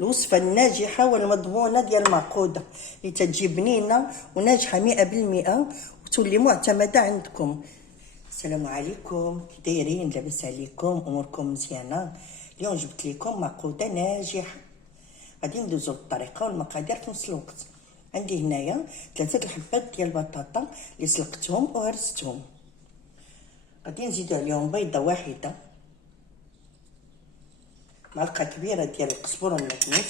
الوصفه الناجحه والمضمونه ديال المعقوده اللي تجي بنينه وناجحه 100% وتولي معتمده عندكم. السلام عليكم، كي دايرين؟ لاباس عليكم؟ اموركم مزيانه؟ اليوم جبت لكم معقوده ناجحه. غادي ندوزو للطريقه والمقادير في نفس الوقت. عندي هنايا 3 الحبات ديال البطاطا اللي سلقتهم وهرستهم. غادي نزيدو عليهم بيضه واحده، معلقه كبيره ديال القزبر والمكنوس،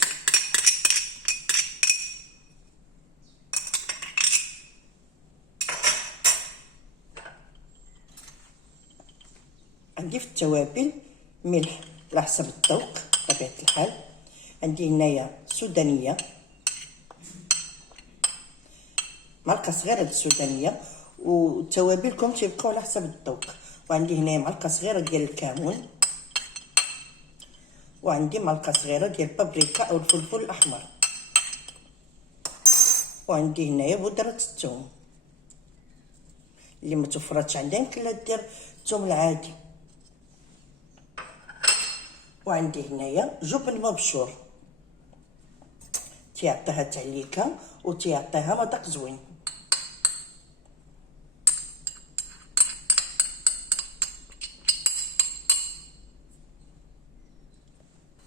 عندي في التوابل ملح على حسب الذوق بطبيعه الحال. عندي هنايا سودانيه، معلقه صغيره ديال السودانيه، وتوابلكم تيبقاو على حسب الذوق. وعندي هنايا معلقه صغيره ديال الكمون، وعندي معلقه صغيره ديال البابريكا او الفلفل الاحمر، وعندي هنايا بودره الثوم اللي ما توفرتش عندي يمكن دير الثوم العادي، وعندي هنايا جبن مبشور تيعطيها تعليكه وتيعطيها مذاق زوين.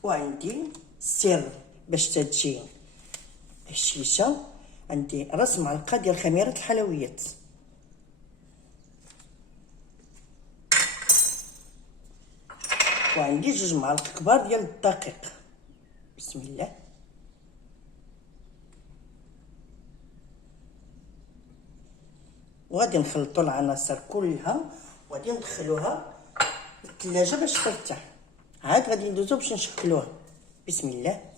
وعندي السر باش تجي الشيشه، عندي راس معلقه ديال خميره الحلويات، وعندي 2 معالق كبار ديال الدقيق. بسم الله. وغادي نخلطوا العناصر كلها وغادي ندخلوها للثلاجه باش ترتاح. عاد غادي ندوزو باش نشكلوها. بسم الله.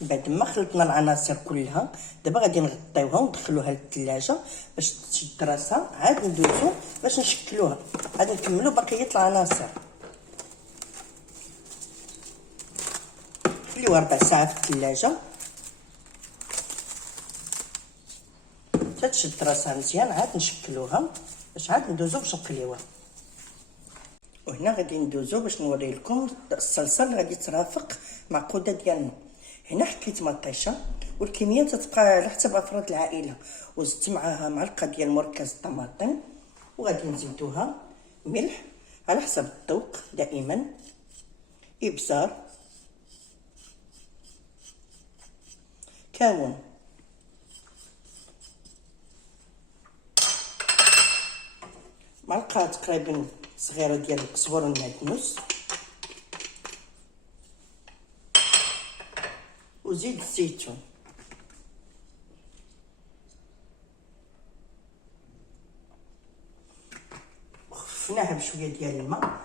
بعد ما خلطنا العناصر كلها دابا غادي نغطيوها وندخلوها للثلاجه باش تشد راسها. عاد ندوزو باش نشكلوها، عاد نكملوا بقيه العناصر. خليوها 4 ساعات في الثلاجه حتى تشد راسها مزيان. عاد نشكلوها باش عاد ندوزو باش نقليوها. وهنا غادي ندوزو باش نوري لكم الصلصه اللي غادي ترافق معقوده ديالنا. هنا حكيت مطيشه والكميه تتبقى على حسب افراد العائله، وزدت معاها معلقه ديال مركز الطماطم، وغادي نزيدوها ملح على حسب الذوق دائما، ابزار، كمون، معلقه تقريبا صغيره ديال القزبر والمعدنوس، وزيت الزيتون. خفناها بشويه ديال الماء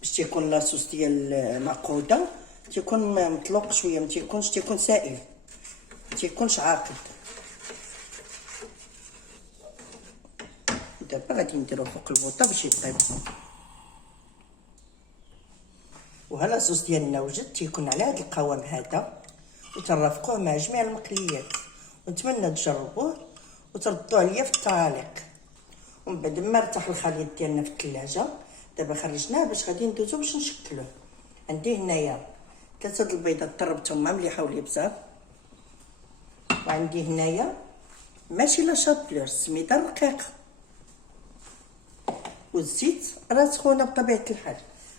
باش تيكون لاصوص ديال المعقوده تيكون مطلوق شويه، ما تيكون سائل، ما تيكونش عاقد. دابا غادي نديرو فوق البوطه باش يطيب. وها لاصوص ديالنا وجد، تيكون على هذا القوام هذا، وترافقوه مع جميع المقليات. ونتمنى تجربوه وتردوا عليا في التعاليق. ومن بعد ما ارتاح الخليط ديالنا في الثلاجه دابا خرجناه باش غادي ندوزو باش نشكلوه. عندي هنايا 3 البيضات ضربتهم مع مليحه والابزار، وعندي هنايا ماشي لا شابلور، سميده رقيقه، والزيت راه سخونه بطبيعه الحال.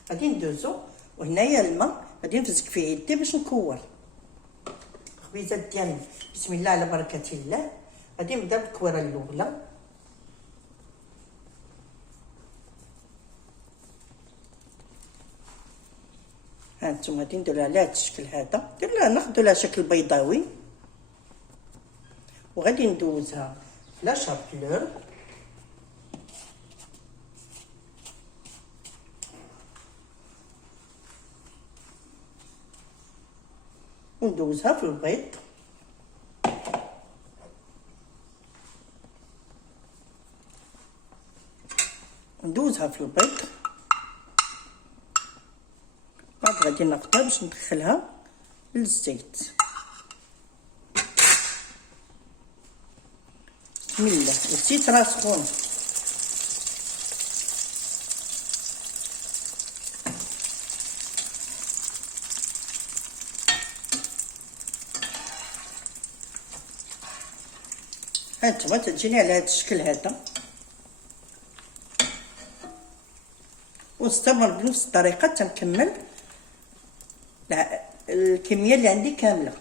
غادي ندوزو، وهنايا الماء غادي نفزك فيه يدي باش نكور الخبيزات ديالنا. بسم الله على بركه الله. غادي نبدا بالكويره الاولى، هانتوما غادي نديرو على هذا الشكل هذا، ناخدو لها شكل بيضاوي، وغادي ندوزها لا شابلور، وندوزها في البيض، ندوزها في البيض. بعد غادي ناخدها باش ندخلها للزيت. بسم الله. الزيت راه سخون، هانتوما تجيني على هذا الشكل هذا، ونستمر بنفس الطريقه تنكمل الكميه اللي عندي كامله.